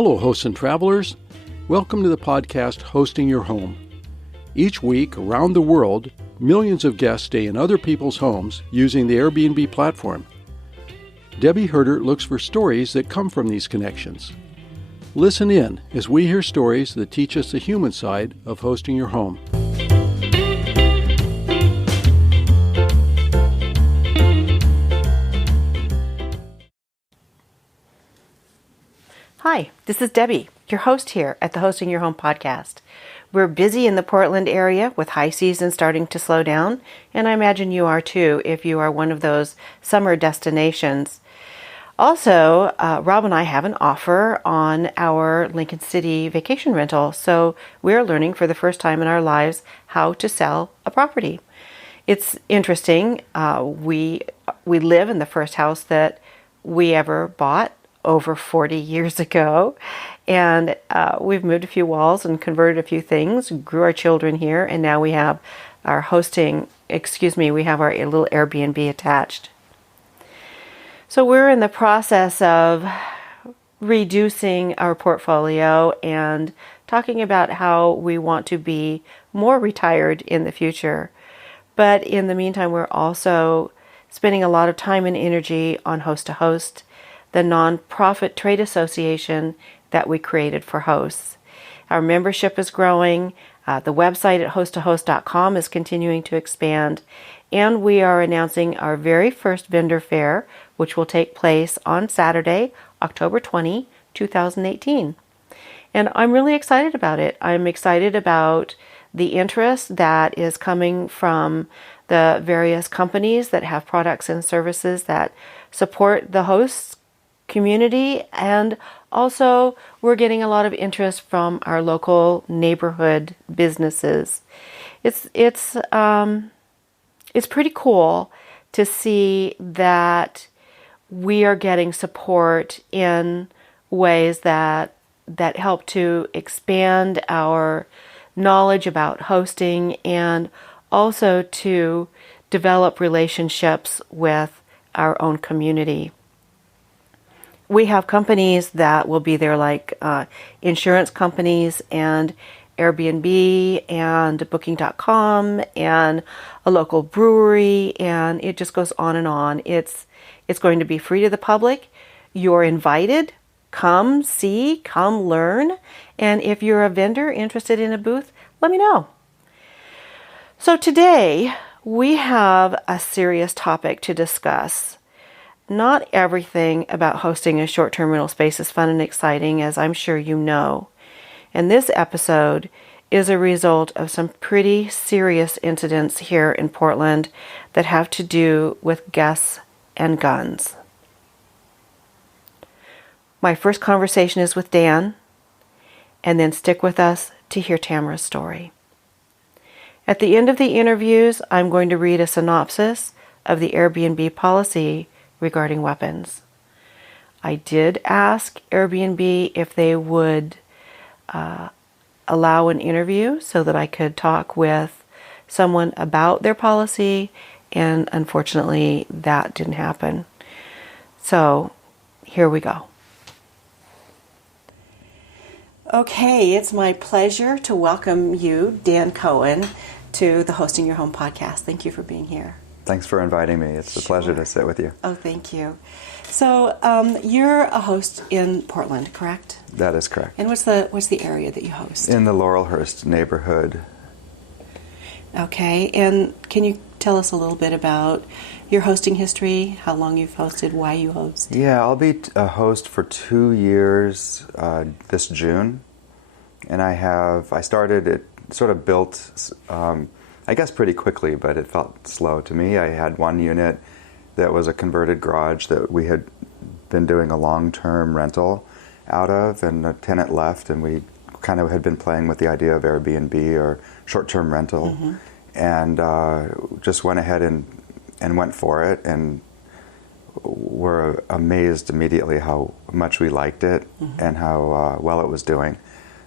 Hello, hosts and travelers. Welcome to the podcast Hosting Your Home. Each week, around the world, millions of guests stay in other people's homes using the Airbnb platform. Debbie Herder looks for stories that come from these connections. Listen in as we hear stories that teach us the human side of hosting your home. Hi, this is Debbie, your host here at the Hosting Your Home podcast. We're busy in the Portland area with high season starting to slow down, and I imagine you are too if you are one of those summer destinations. Also, Rob and I have an offer on our Lincoln City vacation rental, so we're learning for the first time in our lives how to sell a property. It's interesting. We live in the first house that we ever bought over 40 years ago, and we've moved a few walls and converted a few things, grew our children here, and now we have our we have our little Airbnb attached. So we're in the process of reducing our portfolio and talking about how we want to be more retired in the future. But in the meantime, we're also spending a lot of time and energy on Host to Host, the nonprofit trade association that we created for hosts. Our membership is growing. The website at hosttohost.com is continuing to expand. And we are announcing our very first vendor fair, which will take place on Saturday, October 20, 2018. And I'm really excited about it. I'm excited about the interest that is coming from the various companies that have products and services that support the hosts community, and also we're getting a lot of interest from our local neighborhood businesses. It's pretty cool to see that we are getting support in ways that help to expand our knowledge about hosting and also to develop relationships with our own community. We have companies that will be there like insurance companies and Airbnb and Booking.com and a local brewery, and it just goes on and on. It's going to be free to the public. You're invited. Come see, come learn. And if you're a vendor interested in a booth, let me know. So today we have a serious topic to discuss. Not everything about hosting a short-term rental space is fun and exciting, as I'm sure you know. And this episode is a result of some pretty serious incidents here in Portland that have to do with guests and guns. My first conversation is with Dan, and then stick with us to hear Tamara's story. At the end of the interviews, I'm going to read a synopsis of the Airbnb policy regarding weapons. I did ask Airbnb if they would allow an interview so that I could talk with someone about their policy, and unfortunately that didn't happen. So here we go. Okay, it's my pleasure to welcome you, Dan Cohen, to the Hosting Your Home podcast. Thank you for being here. Thanks for inviting me. It's a pleasure to sit with you. Oh, thank you. So you're a host in Portland, correct? That is correct. And what's the area that you host? In the Laurelhurst neighborhood. Okay. And can you tell us a little bit about your hosting history, how long you've hosted, why you host? Yeah, I'll be a host for 2 years this June. And I started, it sort of built, I guess pretty quickly, but it felt slow to me. I had one unit that was a converted garage that we had been doing a long-term rental out of, and a tenant left, and we kind of had been playing with the idea of Airbnb or short-term rental, and just went ahead and went for it, and were amazed immediately how much we liked it and how well it was doing.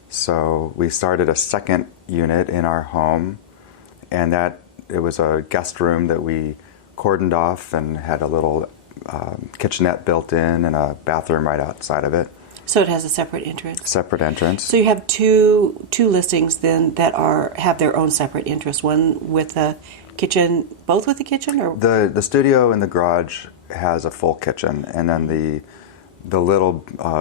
So we started a second unit in our home, and it was a guest room that we cordoned off and had a little kitchenette built in and a bathroom right outside of it. So it has a separate entrance. Separate entrance. So you have two listings then that have their own separate entrance. One with a kitchen, both with a kitchen, or the studio in the garage has a full kitchen, and then the little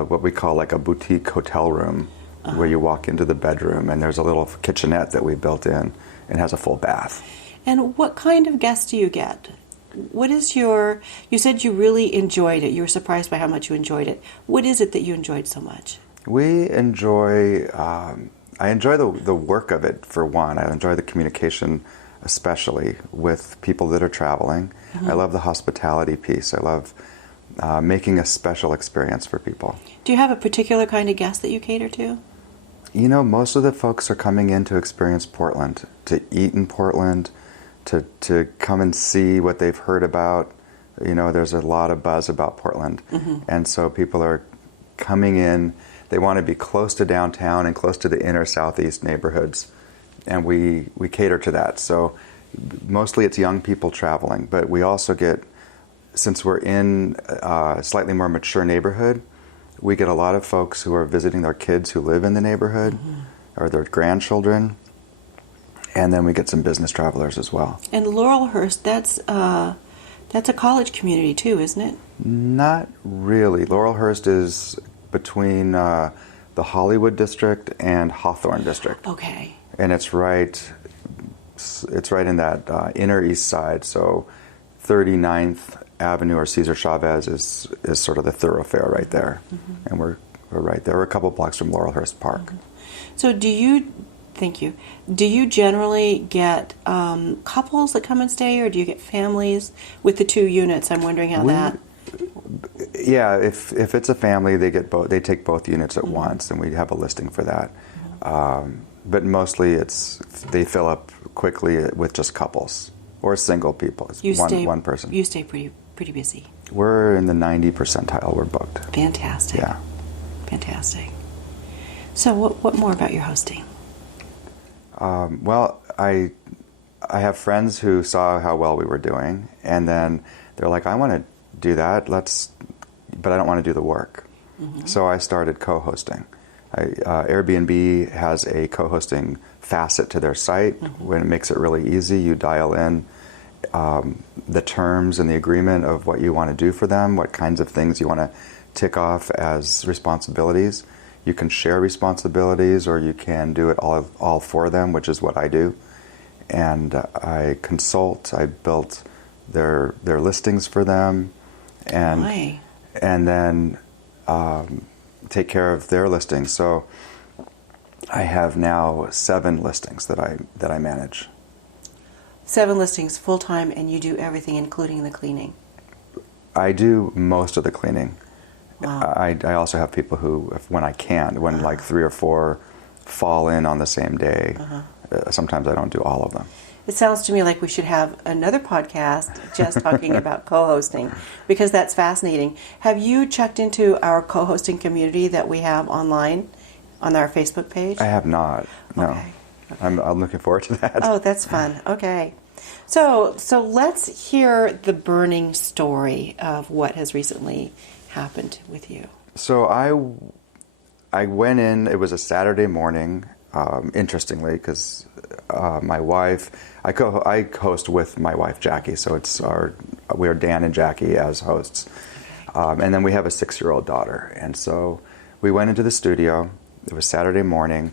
what we call like a boutique hotel room, where you walk into the bedroom and there's a little kitchenette that we built in and has a full bath. And what kind of guests do you get? What is you said you really enjoyed it. You were surprised by how much you enjoyed it. What is it that you enjoyed so much? I enjoy the work of it, for one. I enjoy the communication, especially with people that are traveling. I love the hospitality piece. I love making a special experience for people. Do you have a particular kind of guest that you cater to? You know, most of the folks are coming in to experience Portland, to eat in Portland, to come and see what they've heard about. You know, there's a lot of buzz about Portland. And so people are coming in. They want to be close to downtown and close to the inner southeast neighborhoods. And we cater to that. So mostly it's young people traveling. But we also get, since we're in a slightly more mature neighborhood, we get a lot of folks who are visiting their kids who live in the neighborhood or their grandchildren. And then we get some business travelers as well. And Laurelhurst, that's a college community too, isn't it? Not really. Laurelhurst is between the Hollywood district and Hawthorne district. Okay. And it's right in that inner east side. So 39th Avenue or Cesar Chavez is sort of the thoroughfare right there. And we're right there. We're a couple blocks from Laurelhurst Park. So thank you. Do you generally get couples that come and stay, or do you get families with the two units? I'm wondering how that... Yeah, if it's a family, they take both units at once, and we have a listing for that. But mostly they fill up quickly with just couples or single people. It's one person. You stay pretty busy. We're in the 90 percentile. We're booked. Fantastic. Yeah. Fantastic. So what more about your hosting? Well, I have friends who saw how well we were doing, and then they're like, I want to do that, but I don't want to do the work. So I started co-hosting. Airbnb has a co-hosting facet to their site. When it makes it really easy, you dial in the terms and the agreement of what you want to do for them, what kinds of things you want to tick off as responsibilities. You can share responsibilities, or you can do it all for them, which is what I do. And I consult. I built their listings for them, and then take care of their listings. So I have now 7 listings that I manage. 7 listings full time, and you do everything, including the cleaning. I do most of the cleaning. Wow. I also have people who, when like 3 or 4 fall in on the same day, sometimes I don't do all of them. It sounds to me like we should have another podcast just talking about co-hosting, because that's fascinating. Have you checked into our co-hosting community that we have online on our Facebook page? I have not, no. Okay. I'm looking forward to that. Oh, that's fun. Okay. So let's hear the burning story of what has recently happened with you. So I went in, it was a Saturday morning, interestingly, because my wife, I host with my wife Jackie, so we are Dan and Jackie as hosts. And then we have a 6-year-old daughter. And so we went into the studio. It was Saturday morning.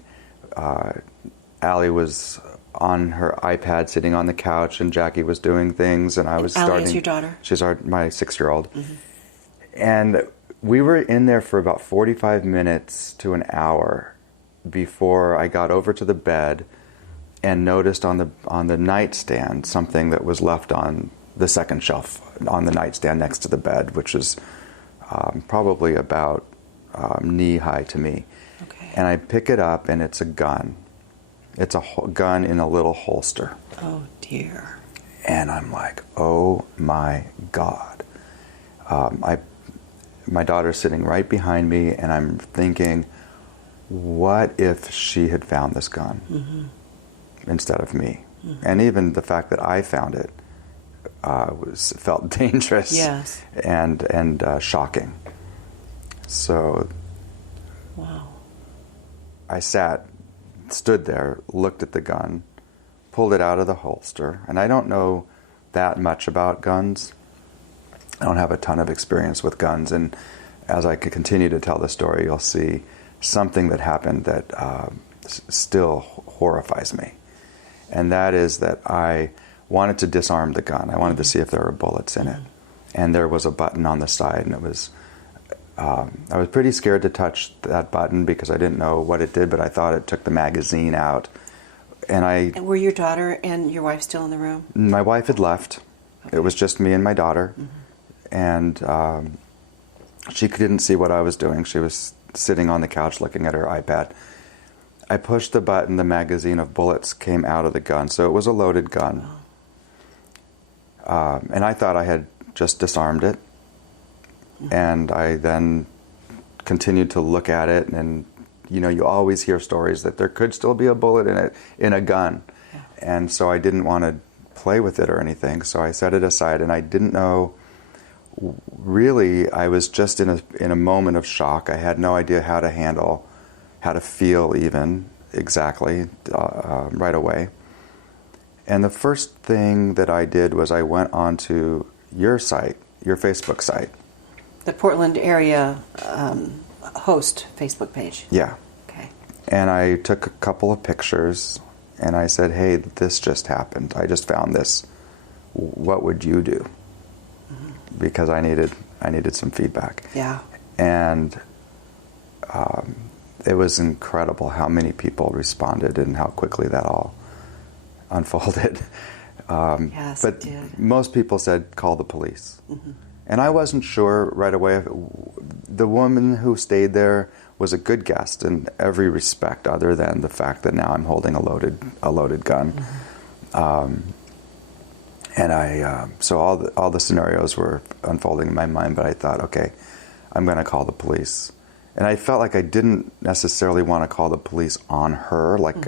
Allie was on her iPad sitting on the couch, and Jackie was doing things, and I was starting. Allie is your daughter? She's my 6-year-old. And we were in there for about 45 minutes to an hour before I got over to the bed and noticed on the nightstand something that was left on the second shelf on the nightstand next to the bed, which is probably about knee high to me. Okay. And I pick it up, and it's a gun. It's a gun in a little holster. Oh, dear. And I'm like, oh my God. My daughter's sitting right behind me, and I'm thinking, what if she had found this gun instead of me? And even the fact that I found it felt dangerous Yes. and shocking. So I stood there, looked at the gun, pulled it out of the holster, and I don't know that much about guns. I don't have a ton of experience with guns, and as I could continue to tell the story, you'll see something that happened that still horrifies me. And that is that I wanted to disarm the gun. I wanted to see if there were bullets in it. And there was a button on the side, and it was, I was pretty scared to touch that button because I didn't know what it did, but I thought it took the magazine out. And were your daughter and your wife still in the room? My wife had left. Okay. It was just me and my daughter. And she didn't see what I was doing. She was sitting on the couch looking at her iPad. I pushed the button, the magazine of bullets came out of the gun. So it was a loaded gun. And I thought I had just disarmed it. And I then continued to look at it, and you always hear stories that there could still be a bullet in a gun. Yeah. And so I didn't want to play with it or anything, so I set it aside, and I didn't know, really, I was just in a moment of shock. I had no idea how to feel even exactly right away. And the first thing that I did was I went onto your Facebook site. The Portland area host Facebook page. Yeah. Okay. And I took a couple of pictures, and I said, hey, this just happened. I just found this. What would you do? Because I needed some feedback. Yeah. And it was incredible how many people responded and how quickly that all unfolded. Yes, but it did. Most people said, call the police. And I wasn't sure right away. The woman who stayed there was a good guest in every respect, other than the fact that now I'm holding a loaded gun. And so all the scenarios were unfolding in my mind. But I thought, okay, I'm going to call the police. And I felt like I didn't necessarily want to call the police on her, like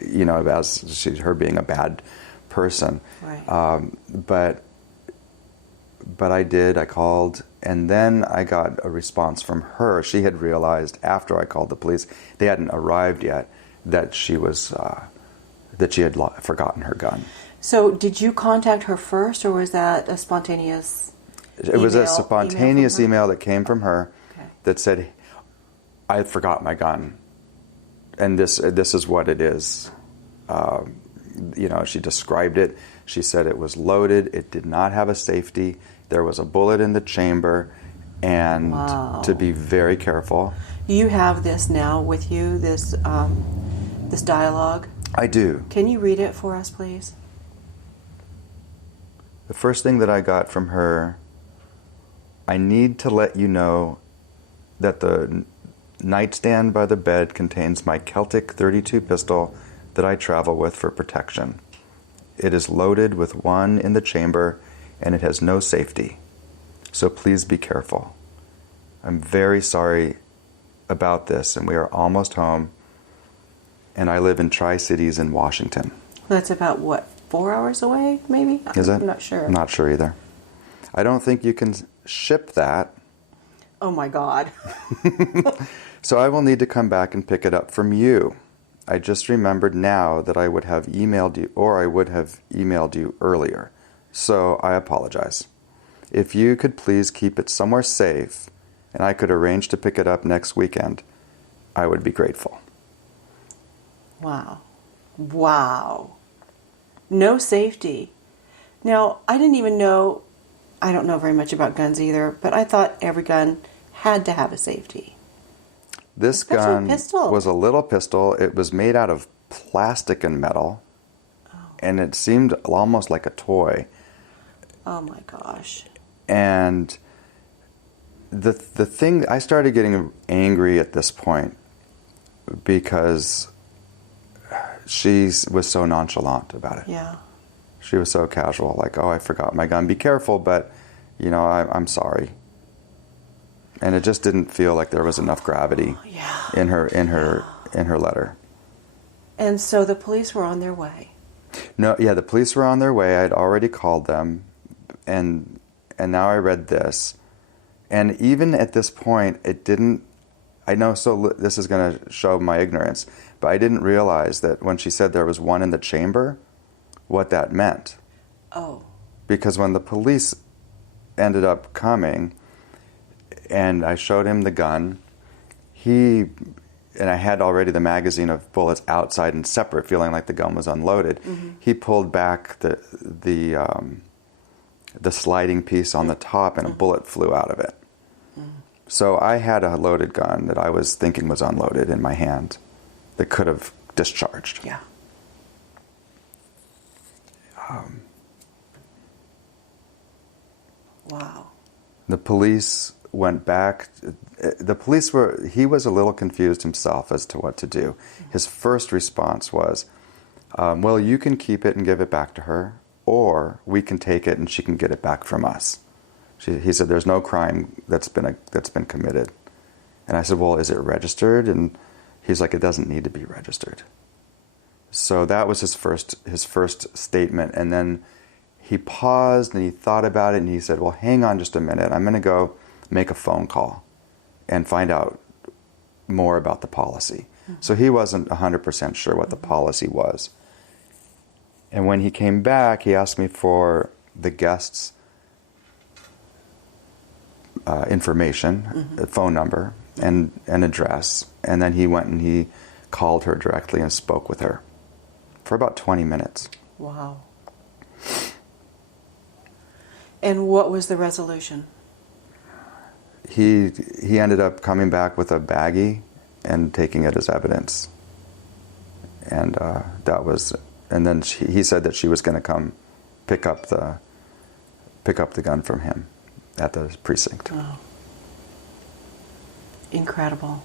as her being a bad person. Right. But I did. I called, and then I got a response from her. She had realized after I called the police, they hadn't arrived yet, that she had forgotten her gun. So did you contact her first, or was that a spontaneous email? It was a spontaneous email that came from her. Okay. That said, I forgot my gun, and this is what it is. She described it. She said it was loaded. It did not have a safety. There was a bullet in the chamber, and to be very careful. You have this now with you, this dialogue? I do. Can you read it for us, please? The first thing that I got from her, I need to let you know that the nightstand by the bed contains my Celtic .32 pistol that I travel with for protection. It is loaded with one in the chamber, and it has no safety. So please be careful. I'm very sorry about this, and we are almost home, and I live in Tri-Cities in Washington. That's about, 4 hours away, maybe? Is it? I'm not sure. I'm not sure either. I don't think you can ship that. Oh my God. So I will need to come back and pick it up from you. I just remembered now that I would have emailed you earlier. So I apologize. If you could please keep it somewhere safe, and I could arrange to pick it up next weekend, I would be grateful. Wow. No safety. Now, I don't know very much about guns either, but I thought every gun had to have a safety. This gun was a little pistol. It was made out of plastic and metal, and it seemed almost like a toy. Oh my gosh. And the thing, I started getting angry at this point because she was so nonchalant about it. Yeah. She was so casual, like, oh, I forgot my gun. Be careful, but, I'm sorry. And it just didn't feel like there was enough gravity in her letter. And so the police were on their way. No, yeah, the police were on their way. I'd already called them, and now I read this. And even at this point, it didn't I know this is going to show my ignorance, but I didn't realize that when she said there was one in the chamber, what that meant. Oh. Because when the police ended up coming and I showed him the gun, and I had already the magazine of bullets outside and separate, feeling like the gun was unloaded. Mm-hmm. He pulled back the sliding piece on the top, and a bullet flew out of it. Mm-hmm. So I had a loaded gun that I was thinking was unloaded in my hand that could have discharged. Yeah. Wow. The police went back. He was a little confused himself as to what to do. His first response was, well, you can keep it and give it back to her, or we can take it and she can get it back from us. He said, there's no crime that's been committed. And I said, well, is it registered? And he's like, it doesn't need to be registered. So that was his first statement. And then he paused and he thought about it and he said, well, hang on just a minute. I'm going to go make a phone call and find out more about the policy. Mm-hmm. So he wasn't 100% sure what the policy was. And when he came back, he asked me for the guest's information, mm-hmm. phone number, and an address. And then he went and he called her directly and spoke with her for about 20 minutes. Wow. And what was the resolution? He ended up coming back with a baggie and taking it as evidence. And and then he said that she was going to come pick up the gun from him at the precinct. Oh. Incredible.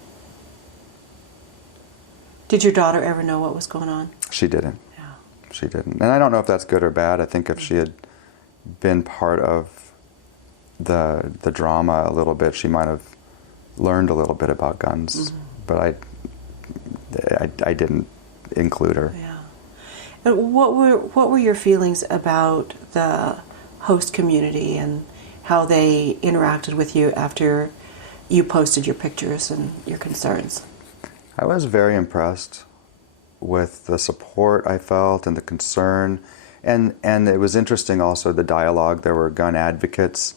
Did your daughter ever know what was going on? She didn't. Yeah. She didn't. And I don't know if that's good or bad. I think if she had been part of the drama a little bit, she might have learned a little bit about guns. Mm-hmm. But I didn't include her. Yeah. And what were your feelings about the host community and how they interacted with you after you posted your pictures and your concerns? I was very impressed with the support I felt and the concern. And it was interesting also the dialogue. There were gun advocates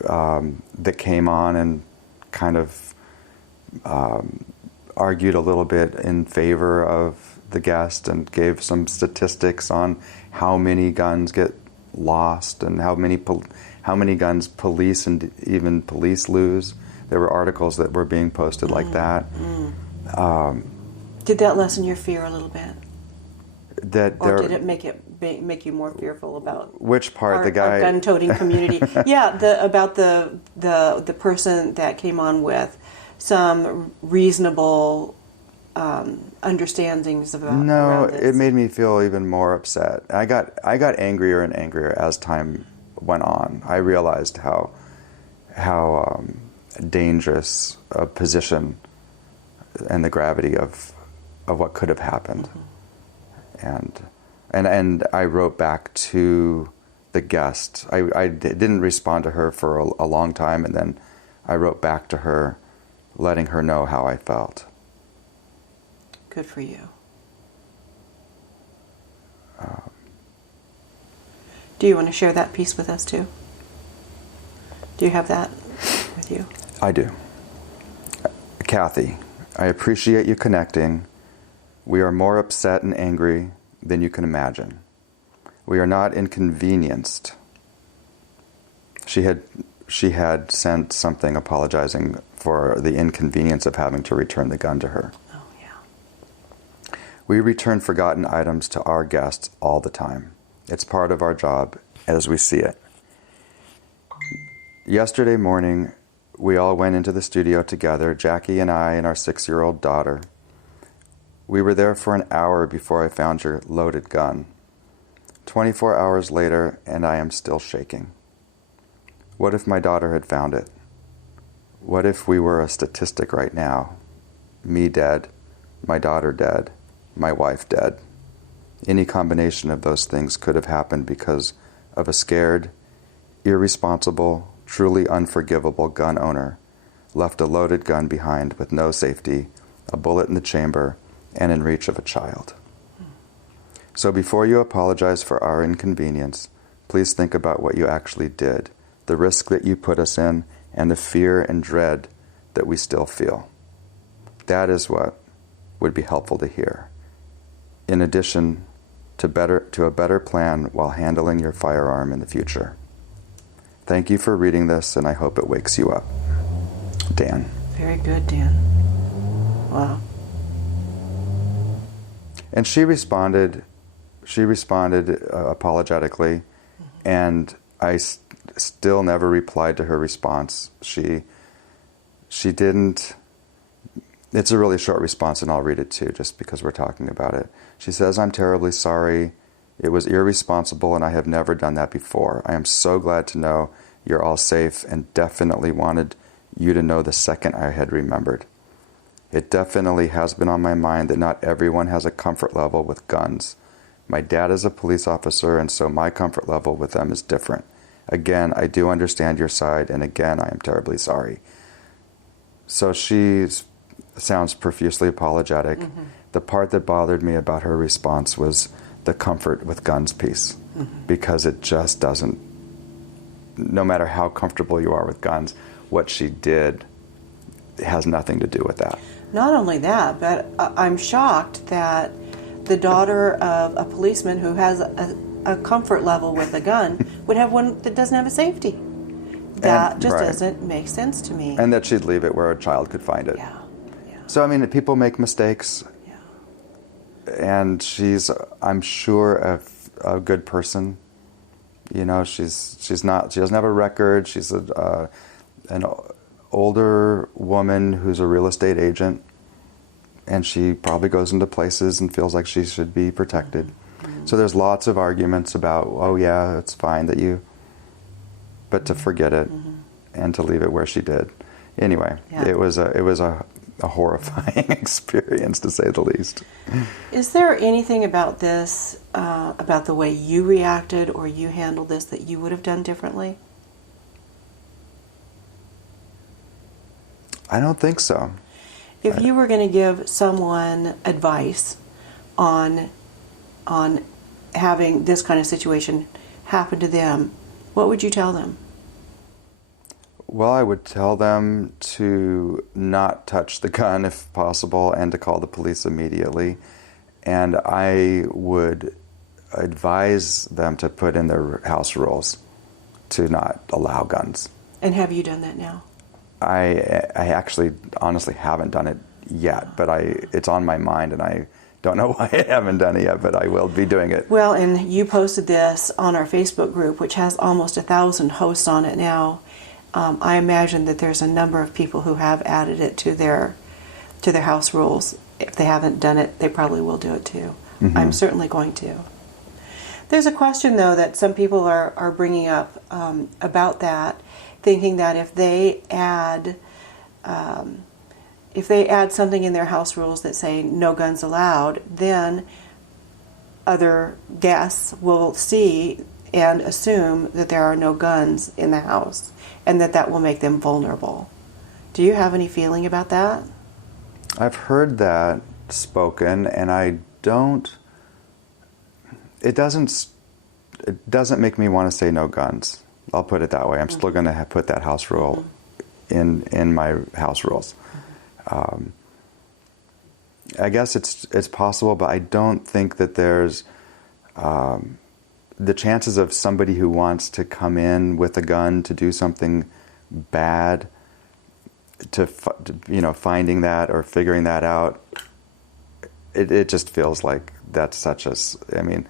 that came on and kind of argued a little bit in favor of the guest and gave some statistics on how many guns get lost and how many guns police and even police lose. There were articles that were being posted like that. Did that lessen your fear a little bit? Or did it make you more fearful about which part? The gun-toting community? Yeah, about the person that came on with some reasonable understandings about. No, it made me feel even more upset. I got angrier and angrier as time went on. I realized how dangerous a position and the gravity of what could have happened. Mm-hmm. And I wrote back to the guest. I didn't respond to her for a long time, and then I wrote back to her, letting her know how I felt. Good for you. Do you want to share that piece with us too? Do you have that with you? I do. Kathy, I appreciate you connecting. We are more upset and angry than you can imagine. We are not inconvenienced. She had sent something apologizing for the inconvenience of having to return the gun to her. Oh, yeah. We return forgotten items to our guests all the time. It's part of our job as we see it. Yesterday morning, we all went into the studio together, Jackie and I and our 6-year-old daughter. We were there for an hour before I found your loaded gun. 24 hours later, and I am still shaking. What if my daughter had found it? What if we were a statistic right now? Me dead, my daughter dead, my wife dead. Any combination of those things could have happened because of a scared, irresponsible, truly unforgivable gun owner left a loaded gun behind with no safety, a bullet in the chamber, and in reach of a child. So before you apologize for our inconvenience, please think about what you actually did, the risk that you put us in, and the fear and dread that we still feel. That is what would be helpful to hear, in addition to a better plan while handling your firearm in the future. Thank you for reading this, and I hope it wakes you up. Dan. Very good, Dan. Wow. And she responded apologetically, and I still never replied to her response. She didn't. It's a really short response, and I'll read it too, just because we're talking about it. She says, "I'm terribly sorry. It was irresponsible, and I have never done that before. I am so glad to know you're all safe, and definitely wanted you to know the second I had remembered. It definitely has been on my mind that not everyone has a comfort level with guns. My dad is a police officer, and so my comfort level with them is different. Again, I do understand your side, and again, I am terribly sorry." So she sounds profusely apologetic. Mm-hmm. The part that bothered me about her response was the comfort with guns piece, because it just doesn't, no matter how comfortable you are with guns, what she did has nothing to do with that. Not only that, but I'm shocked that the daughter of a policeman who has a comfort level with a gun would have one that doesn't have a safety. That doesn't make sense to me. And that she'd leave it where a child could find it. Yeah. So, I mean, people make mistakes. Yeah. And she's, I'm sure, a good person. You know, she doesn't have a record. She's an older woman who's a real estate agent, and she probably goes into places and feels like she should be protected. Mm-hmm. So there's lots of arguments about, oh yeah, it's fine that you, but to forget it and to leave it where she did. Anyway, it was a horrifying experience, to say the least. Is there anything about this, about the way you reacted or you handled this, that you would have done differently? I don't think so. If you were going to give someone advice on having this kind of situation happen to them, what would you tell them? Well, I would tell them to not touch the gun if possible, and to call the police immediately. And I would advise them to put in their house rules to not allow guns. And have you done that now? I actually honestly haven't done it yet, but it's on my mind, and I don't know why I haven't done it yet, but I will be doing it. Well, and you posted this on our Facebook group, which has almost 1,000 hosts on it now. I imagine that there's a number of people who have added it to their house rules. If they haven't done it, they probably will do it too. Mm-hmm. I'm certainly going to. There's a question, though, that some people are bringing up about that, thinking that if they add something in their house rules that say no guns allowed, then other guests will see and assume that there are no guns in the house, and that will make them vulnerable. Do you have any feeling about that? I've heard that spoken, and I don't. It doesn't make me want to say no guns. I'll put it that way. I'm still going to put that house rule in my house rules. I guess it's possible, but I don't think that there's the chances of somebody who wants to come in with a gun to do something bad, to finding that or figuring that out. It just feels like that's such a. I mean,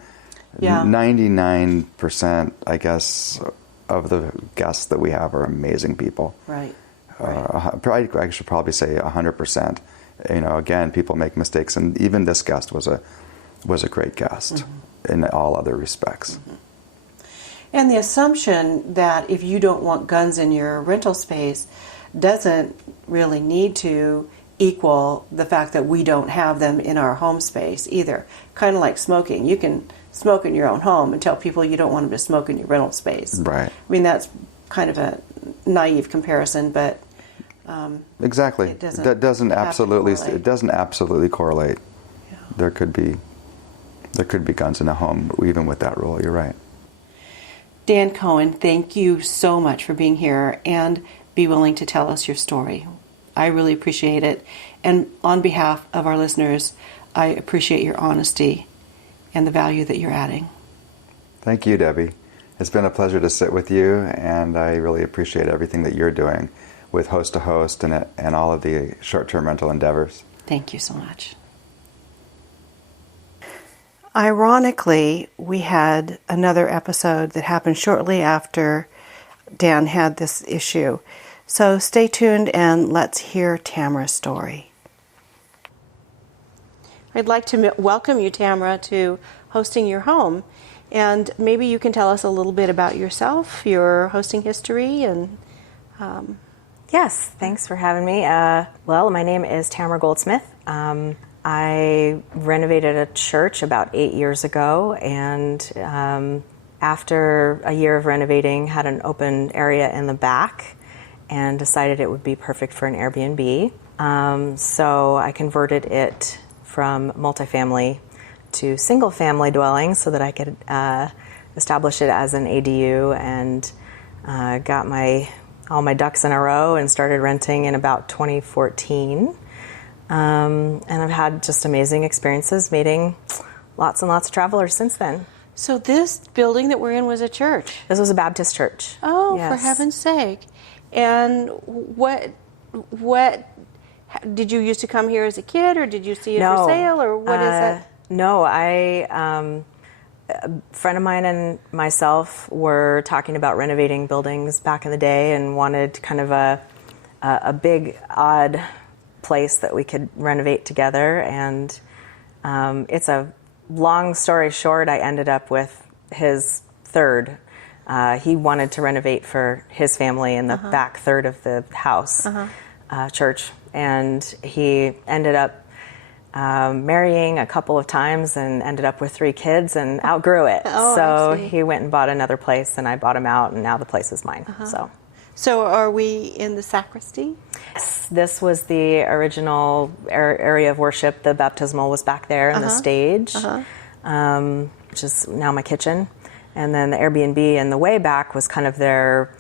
99%, I guess, of the guests that we have are amazing people. Right. I should probably say 100%. Again, people make mistakes, and even this guest was a great guest in all other respects. Mm-hmm. And the assumption that if you don't want guns in your rental space doesn't really need to equal the fact that we don't have them in our home space either. Kind of like smoking. You can smoke in your own home and tell people you don't want them to smoke in your rental space. Right. I mean, that's kind of a naive comparison, but Exactly. It doesn't That doesn't have to absolutely. correlate. It doesn't absolutely correlate. Yeah. There could be guns in a home, even with that rule. You're right. Dan Cohen, thank you so much for being here and be willing to tell us your story. I really appreciate it. And on behalf of our listeners, I appreciate your honesty and the value that you're adding. Thank you, Debbie. It's been a pleasure to sit with you, and I really appreciate everything that you're doing with Host to Host and all of the short-term rental endeavors. Thank you so much. Ironically, we had another episode that happened shortly after Dan had this issue. So stay tuned and let's hear Tamara's story. I'd like to welcome you, Tamara, to Hosting Your Home. And maybe you can tell us a little bit about yourself, your hosting history, and... Yes, thanks for having me. Well, my name is Tamara Goldsmith. I renovated a church about 8 years ago, and after a year of renovating, had an open area in the back and decided it would be perfect for an Airbnb. So I converted it from multifamily to single-family dwelling so that I could establish it as an ADU, and got all my ducks in a row and started renting in about 2014. And I've had just amazing experiences, meeting lots and lots of travelers since then. So this building that we're in was a church? This was a Baptist church. Oh, yes. For heaven's sake. And what did you used to come here as a kid, or did you see it for sale, or what is that? No, a friend of mine and myself were talking about renovating buildings back in the day and wanted kind of a big, odd place that we could renovate together. And it's a long story short, I ended up with his third. He wanted to renovate for his family in the back third of the house, church. And he ended up marrying a couple of times and ended up with 3 kids and outgrew it. So he went and bought another place, and I bought him out, and now the place is mine. So are we in the sacristy? Yes, this was the original area of worship. The baptismal was back there in the stage, which is now my kitchen. And then the Airbnb in the way back was kind of their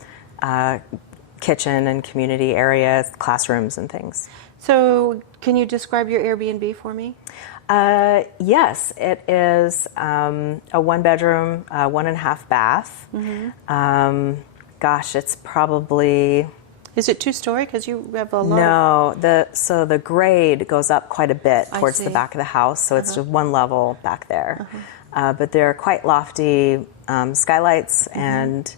kitchen and community area, classrooms and things. So can you describe your Airbnb for me? Yes, it is a 1-bedroom, 1.5 bath. Gosh, it's probably... Is it 2-story? Because you have a lot. No, so the grade goes up quite a bit towards the back of the house, so it's just one level back there. But they're quite lofty skylights, and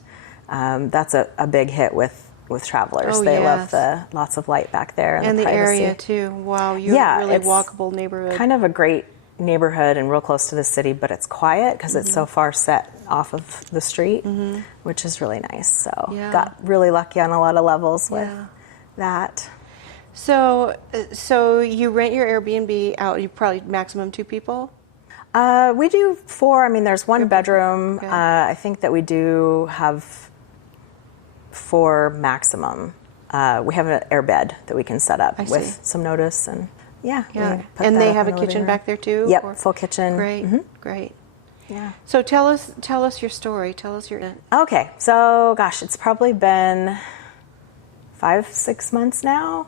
that's a big hit with travelers. They love the lots of light back there and the privacy. area too. Wow, you're a really walkable neighborhood. Kind of a great neighborhood and real close to the city, but it's quiet because it's so far set off of the street, which is really nice. So got really lucky on a lot of levels with that. So you rent your Airbnb out. You probably maximum 2 people. We do 4. I mean, there's 1 bedroom. Okay. I think that we do have 4 maximum. We have an air bed that we can set up with some notice, and and they have a kitchen back there too. Yep, full kitchen. Great, great. Yeah. So tell us your story. Tell us your. Okay, so gosh, it's probably been 5-6 months now.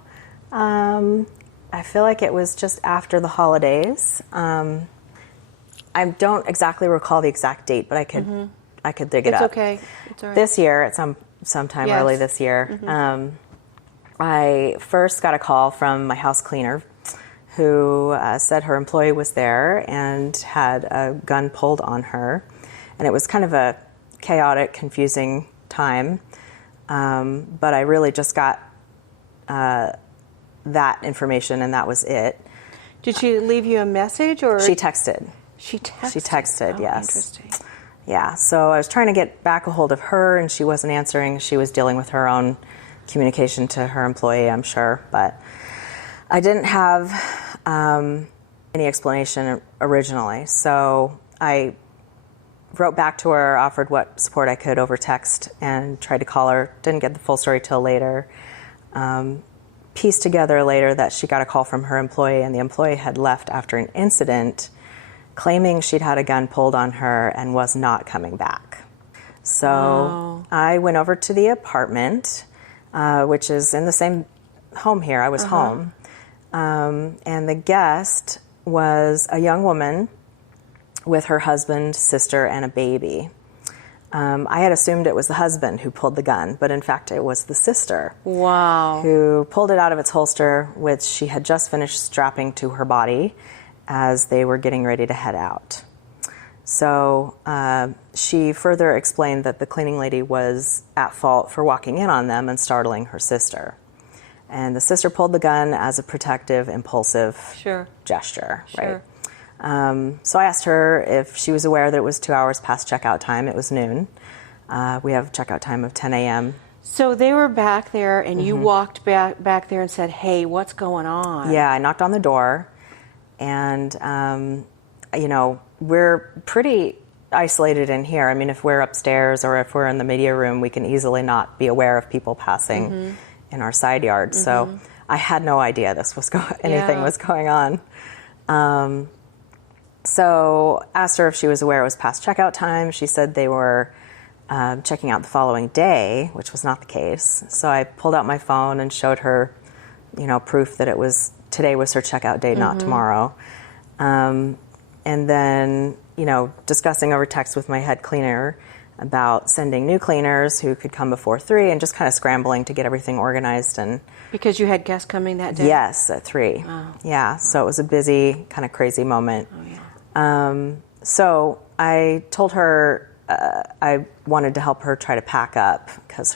I feel like it was just after the holidays. I don't exactly recall the exact date, but I could dig it up. It's okay. It's all right. This year, at sometime early this year, I first got a call from my house cleaner, who said her employee was there and had a gun pulled on her, and it was kind of a chaotic, confusing time. But I really just got that information, and that was it. Did she leave you a message, or she texted? She texted. Oh, yes. Interesting. Yeah. So I was trying to get back a hold of her, and she wasn't answering. She was dealing with her own communication to her employee, I'm sure, but I didn't have any explanation originally. So I wrote back to her, offered what support I could over text, and tried to call her. Didn't get the full story till later. pieced together later that she got a call from her employee, and the employee had left after an incident claiming she'd had a gun pulled on her and was not coming back. So Wow. I went over to the apartment, which is in the same home here. I was home. And the guest was a young woman with her husband, sister, and a baby. I had assumed it was the husband who pulled the gun, but in fact it was the sister. Wow. Who pulled it out of its holster, which she had just finished strapping to her body as they were getting ready to head out. So she further explained that the cleaning lady was at fault for walking in on them and startling her sister. And the sister pulled the gun as a protective, impulsive gesture, Sure. right? So I asked her if she was aware that it was 2 hours past checkout time. It was noon. We have a checkout time of 10 a.m. So they were back there, and you walked back there and said, "Hey, what's going on?" Yeah, I knocked on the door, and we're pretty isolated in here. I mean, if we're upstairs or if we're in the media room, we can easily not be aware of people passing in our side yard. So I had no idea this was anything was going on. So asked her if she was aware it was past checkout time. She said they were checking out the following day, which was not the case. So I pulled out my phone and showed her, proof that today was her checkout day, not tomorrow. And then, discussing over text with my head cleaner about sending new cleaners who could come before 3 and just kind of scrambling to get everything organized. And Because you had guests coming that day? yes, at 3. Oh. Yeah, so it was a busy, kind of crazy moment. Oh, yeah. So I told her I wanted to help her try to pack up because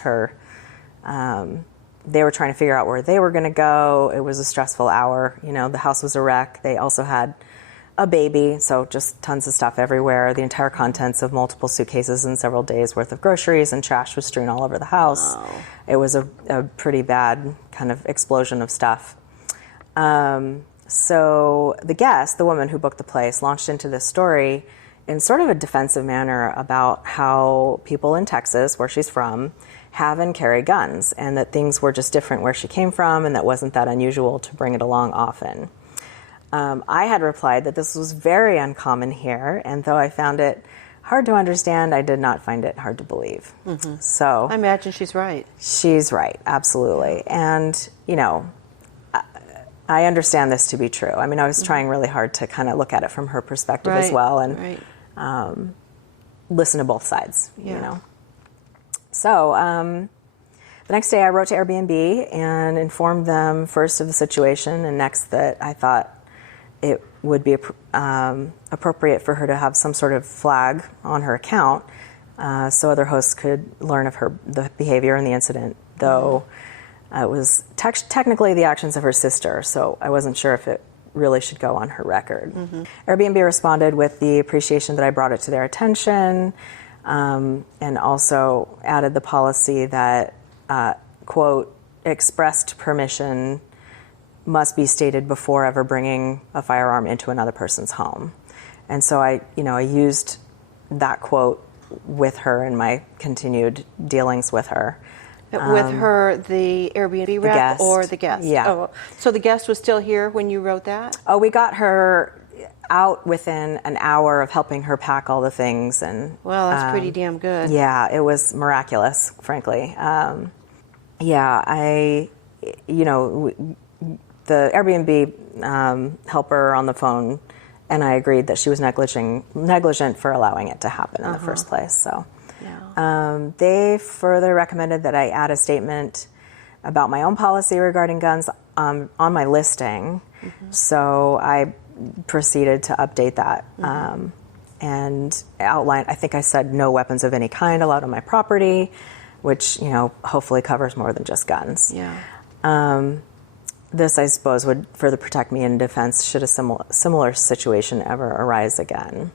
they were trying to figure out where they were going to go. It was a stressful hour. The house was a wreck. They also had a baby, so just tons of stuff everywhere. The entire contents of multiple suitcases and several days worth of groceries and trash was strewn all over the house. Wow. It was a pretty bad kind of explosion of stuff. So the guest, the woman who booked the place, launched into this story in sort of a defensive manner about how people in Texas, where she's from, have and carry guns, and that things were just different where she came from, and that wasn't that unusual to bring it along often. I had replied that this was very uncommon here, and though I found it hard to understand, I did not find it hard to believe. So I imagine she's right. she's right, absolutely. And, I understand this to be true. I mean, I was trying really hard to kind of look at it from her perspective as well and listen to both sides, So the next day I wrote to Airbnb and informed them first of the situation, and next that I thought it would be appropriate for her to have some sort of flag on her account so other hosts could learn of the behavior and the incident, though it was technically the actions of her sister, so I wasn't sure if it really should go on her record. Airbnb responded with the appreciation that I brought it to their attention, and also added the policy that, quote, expressed permission must be stated before ever bringing a firearm into another person's home. And so I used that quote with her in my continued dealings with her. With her, the Airbnb rep guest. or the guest? Yeah. Oh, so the guest was still here when you wrote that? Oh, we got her out within an hour of helping her pack all the things. And Well, that's pretty damn good. yeah, it was miraculous, frankly. The Airbnb helper on the phone and I agreed that she was negligent for allowing it to happen in the first place. So they further recommended that I add a statement about my own policy regarding guns on my listing. So I proceeded to update that and outline, I think I said no weapons of any kind allowed on my property, which, hopefully covers more than just guns. Yeah. This, I suppose, would further protect me in defense should a similar situation ever arise again.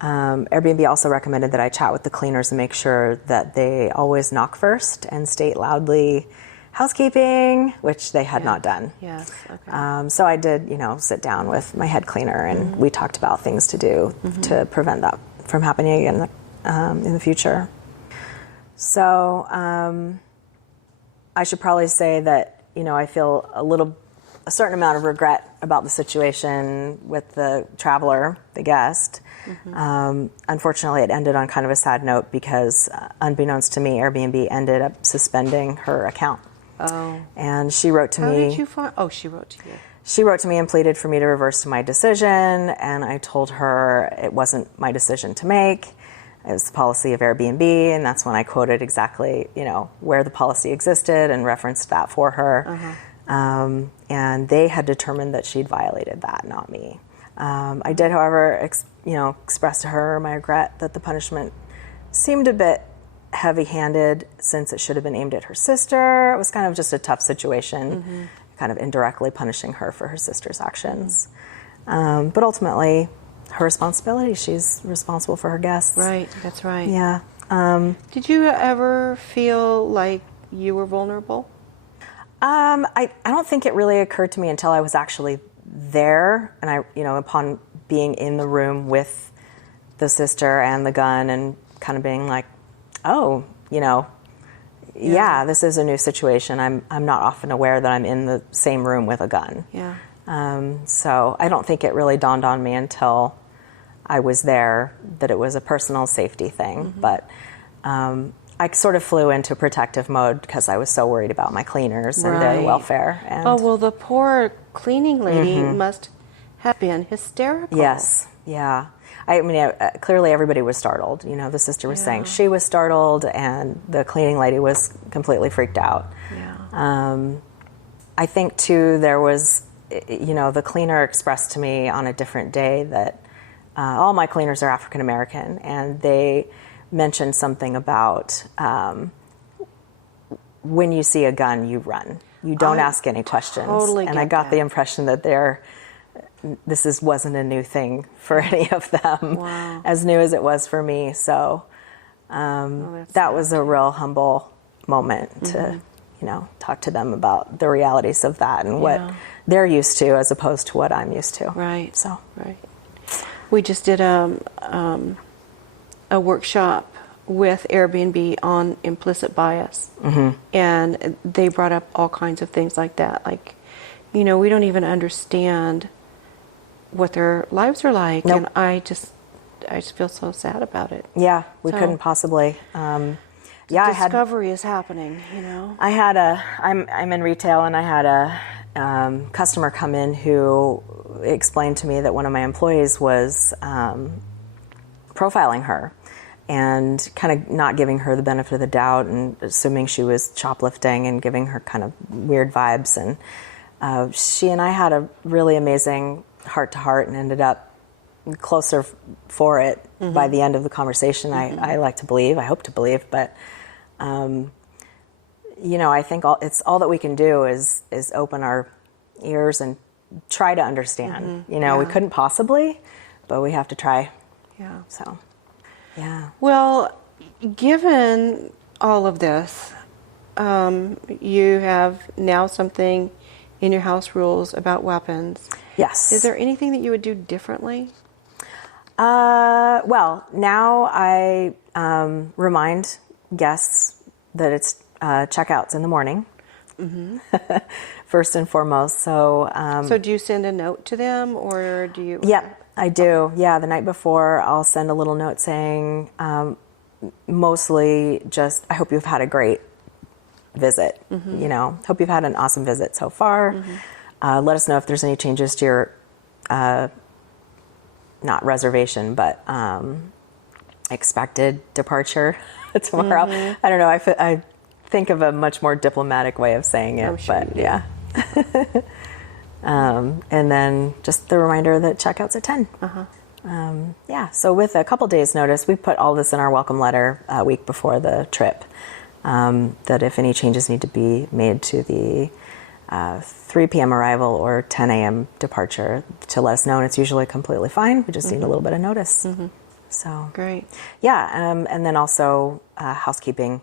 Airbnb also recommended that I chat with the cleaners and make sure that they always knock first and state loudly, housekeeping, which they had not done. Yes. Okay. So I did, sit down with my head cleaner and we talked about things to do to prevent that from happening again in the future. So I should probably say that I feel a certain amount of regret about the situation with the traveler, the guest. Unfortunately, it ended on kind of a sad note because, unbeknownst to me, Airbnb ended up suspending her account. Oh. And she wrote to me. How did you find? Oh, she wrote to you. She wrote to me and pleaded for me to reverse my decision, and I told her it wasn't my decision to make. It was the policy of Airbnb, and that's when I quoted exactly, where the policy existed and referenced that for her. And they had determined that she'd violated that, not me. I did, however, express to her my regret that the punishment seemed a bit heavy-handed since it should have been aimed at her sister. It was kind of just a tough situation, kind of indirectly punishing her for her sister's actions. But ultimately, her responsibility. She's responsible for her guests. Right, that's right. Yeah. Did you ever feel like you were vulnerable? I don't think it really occurred to me until I was actually there, and upon being in the room with the sister and the gun, and kind of being like, oh, yeah, this is a new situation. I'm not often aware that I'm in the same room with a gun. Yeah. So I don't think it really dawned on me until I was there that it was a personal safety thing. But I sort of flew into protective mode because I was so worried about my cleaners and their welfare. And the poor cleaning lady must have been hysterical. Yes, yeah. I mean, clearly everybody was startled. The sister was saying she was startled, and the cleaning lady was completely freaked out. Yeah. I think, too, there was, the cleaner expressed to me on a different day that all my cleaners are African American, and they mentioned something about when you see a gun, you run. You don't ask any questions. Totally and I got the impression that this wasn't a new thing for any of them, as new as it was for me. So that was a real humble moment to, talk to them about the realities of that and what they're used to as opposed to what I'm used to. Right. So right. We just did a workshop with Airbnb on implicit bias, and they brought up all kinds of things like that. Like, we don't even understand what their lives are like, and I just feel so sad about it. Yeah, we couldn't possibly. Discovery is happening. I'm in retail, and I had a customer come in who explained to me that one of my employees was profiling her and kind of not giving her the benefit of the doubt and assuming she was shoplifting and giving her kind of weird vibes. And she and I had a really amazing heart-to-heart and ended up closer for it by the end of the conversation. I like to believe, I hope to believe, but I think it's all that we can do is open our ears and try to understand. We couldn't possibly, but we have to try. Yeah. So, yeah. Well, given all of this, you have now something in your house rules about weapons. Yes. Is there anything that you would do differently? Well, now I remind guests that it's checkouts in the morning, first and foremost. So do you send a note to them, or do you? Yeah, I do. Yeah, the night before, I'll send a little note saying, mostly just, I hope you've had a great visit. Hope you've had an awesome visit so far. Let us know if there's any changes to your, not reservation, but expected departure tomorrow. I don't know. I think of a much more diplomatic way of saying it, but yeah. And then just the reminder that checkout's at 10. So with a couple days notice, we put all this in our welcome letter a week before the trip, that if any changes need to be made to the 3 p.m. arrival or 10 a.m. departure, to let us know, and it's usually completely fine. We just need a little bit of notice. So great. Yeah, and then also housekeeping,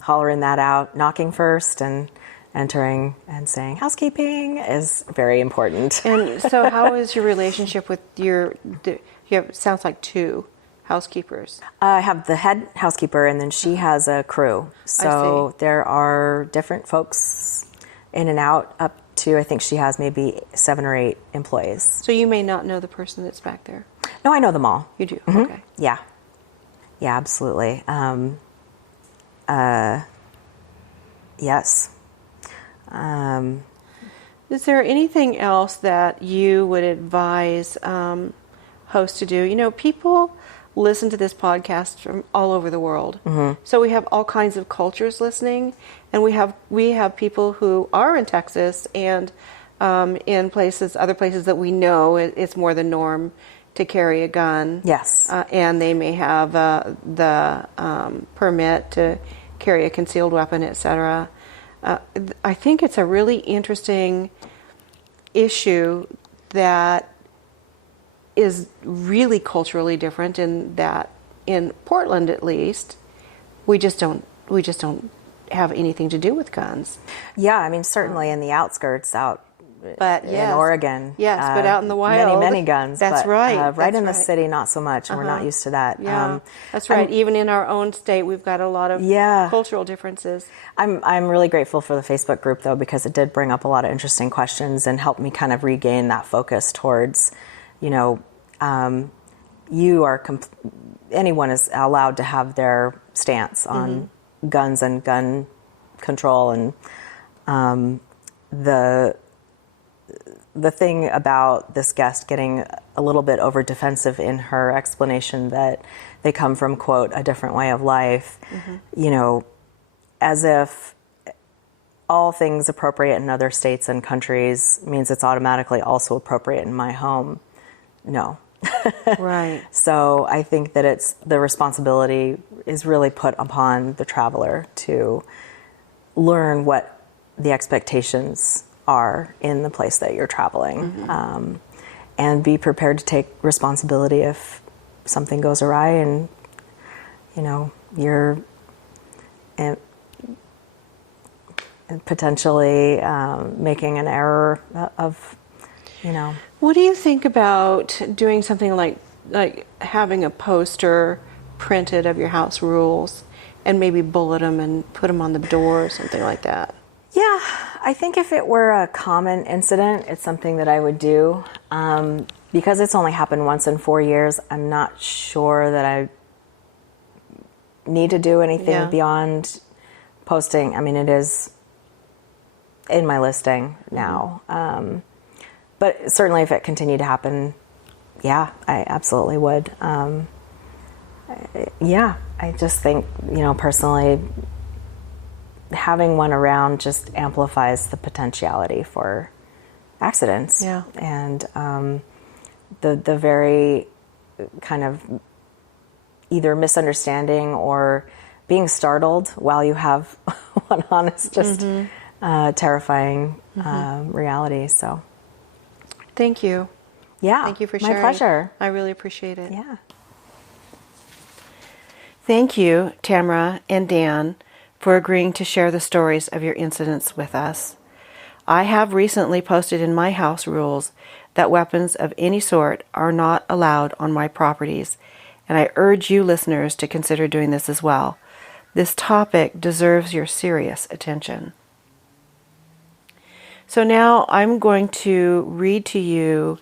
hollering that out, knocking first and entering and saying housekeeping is very important. And so how is your relationship with you have, sounds like 2 housekeepers? I have the head housekeeper, and then she has a crew. So there are different folks in and out, up to, I think she has maybe 7 or 8 employees. So you may not know the person that's back there. No, I know them all. You do? Mm-hmm. Okay. Yeah. Yeah, absolutely. Yes. Is there anything else that you would advise hosts to do? You know, people listen to this podcast from all over the world. Mm-hmm. So we have all kinds of cultures listening, and we have people who are in Texas and in other places that we know it's more the norm to carry a gun. Yes. And they may have the permit to carry a concealed weapon, etc. I think it's a really interesting issue that is really culturally different in that in Portland, at least, we just don't have anything to do with guns. Yeah, I mean, certainly in the outskirts out but in Oregon. Yes, but out in the wild. Many guns. That's but, right. Right in the city, not so much. We're not used to that. Yeah, that's right. Even in our own state, we've got a lot of cultural differences. I'm really grateful for the Facebook group, though, because it did bring up a lot of interesting questions and helped me kind of regain that focus towards, anyone is allowed to have their stance on guns and gun control. And the thing about this guest getting a little bit over defensive in her explanation that they come from, quote, a different way of life, as if all things appropriate in other states and countries means it's automatically also appropriate in my home. No. Right. So I think that the responsibility is really put upon the traveler to learn what the expectations are in the place that you're traveling, and be prepared to take responsibility if something goes awry and you're potentially making an error of. What do you think about doing something like having a poster printed of your house rules and maybe bullet them and put them on the door or something like that? Yeah, I think if it were a common incident, it's something that I would do. Because it's only happened once in 4 years, I'm not sure that I need to do anything beyond posting. I mean, it is in my listing now. But certainly if it continued to happen, I absolutely would. I just think, personally, having one around just amplifies the potentiality for accidents. Yeah. And the very kind of either misunderstanding or being startled while you have one on is just terrifying reality. So. Thank you. Yeah. Thank you for sharing. My pleasure. I really appreciate it. Yeah. Thank you, Tamara and Dan, for agreeing to share the stories of your incidents with us. I have recently posted in my house rules that weapons of any sort are not allowed on my properties, and I urge you listeners to consider doing this as well. This topic deserves your serious attention. So now I'm going to read to you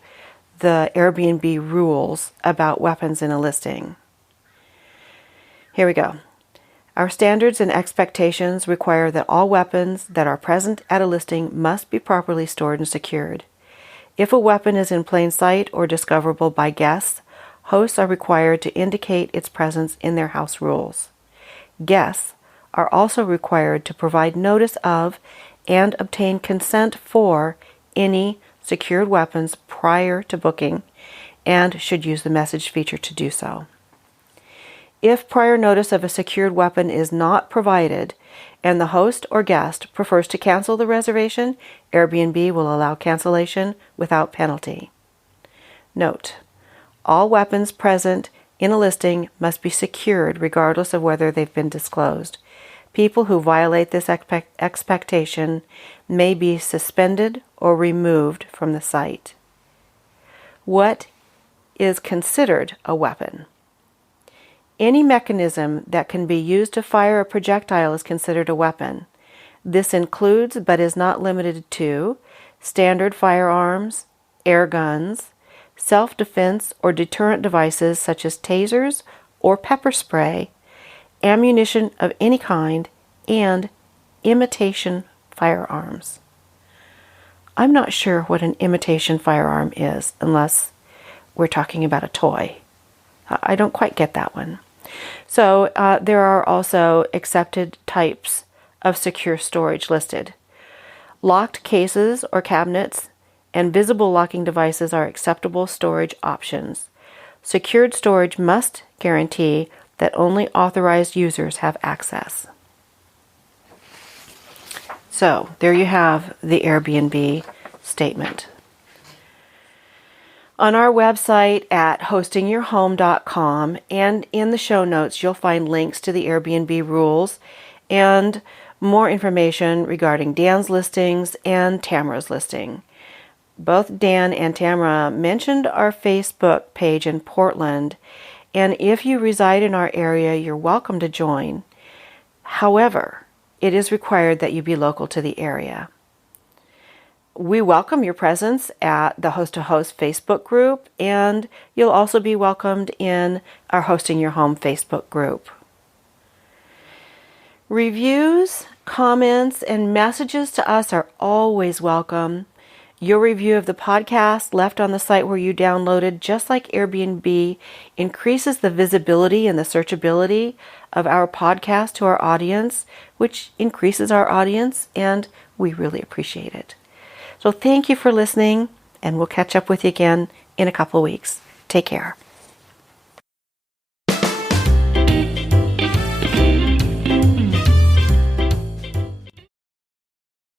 the Airbnb rules about weapons in a listing. Here we go. Our standards and expectations require that all weapons that are present at a listing must be properly stored and secured. If a weapon is in plain sight or discoverable by guests, hosts are required to indicate its presence in their house rules. Guests are also required to provide notice of and obtain consent for any secured weapons prior to booking, and should use the message feature to do so. If prior notice of a secured weapon is not provided and the host or guest prefers to cancel the reservation, Airbnb will allow cancellation without penalty. Note: all weapons present in a listing must be secured regardless of whether they've been disclosed. People who violate this expectation may be suspended or removed from the site. What is considered a weapon? Any mechanism that can be used to fire a projectile is considered a weapon. This includes, but is not limited to, standard firearms, air guns, self-defense or deterrent devices such as tasers or pepper spray, ammunition of any kind, and imitation firearms. I'm not sure what an imitation firearm is unless we're talking about a toy. I don't quite get that one. So there are also accepted types of secure storage listed. Locked cases or cabinets and visible locking devices are acceptable storage options. Secured storage must guarantee that only authorized users have access. So there you have the Airbnb statement. On our website at hostingyourhome.com and in the show notes, you'll find links to the Airbnb rules and more information regarding Dan's listings and Tamara's listing. Both Dan and Tamara mentioned our Facebook page in Portland, and if you reside in our area, you're welcome to join. However, it is required that you be local to the area. We welcome your presence at the Host to Host Facebook group, and you'll also be welcomed in our Hosting Your Home Facebook group. Reviews, comments, and messages to us are always welcome. Your review of the podcast left on the site where you downloaded, just like Airbnb, increases the visibility and the searchability of our podcast to our audience, which increases our audience, and we really appreciate it. So thank you for listening, and we'll catch up with you again in a couple of weeks. Take care.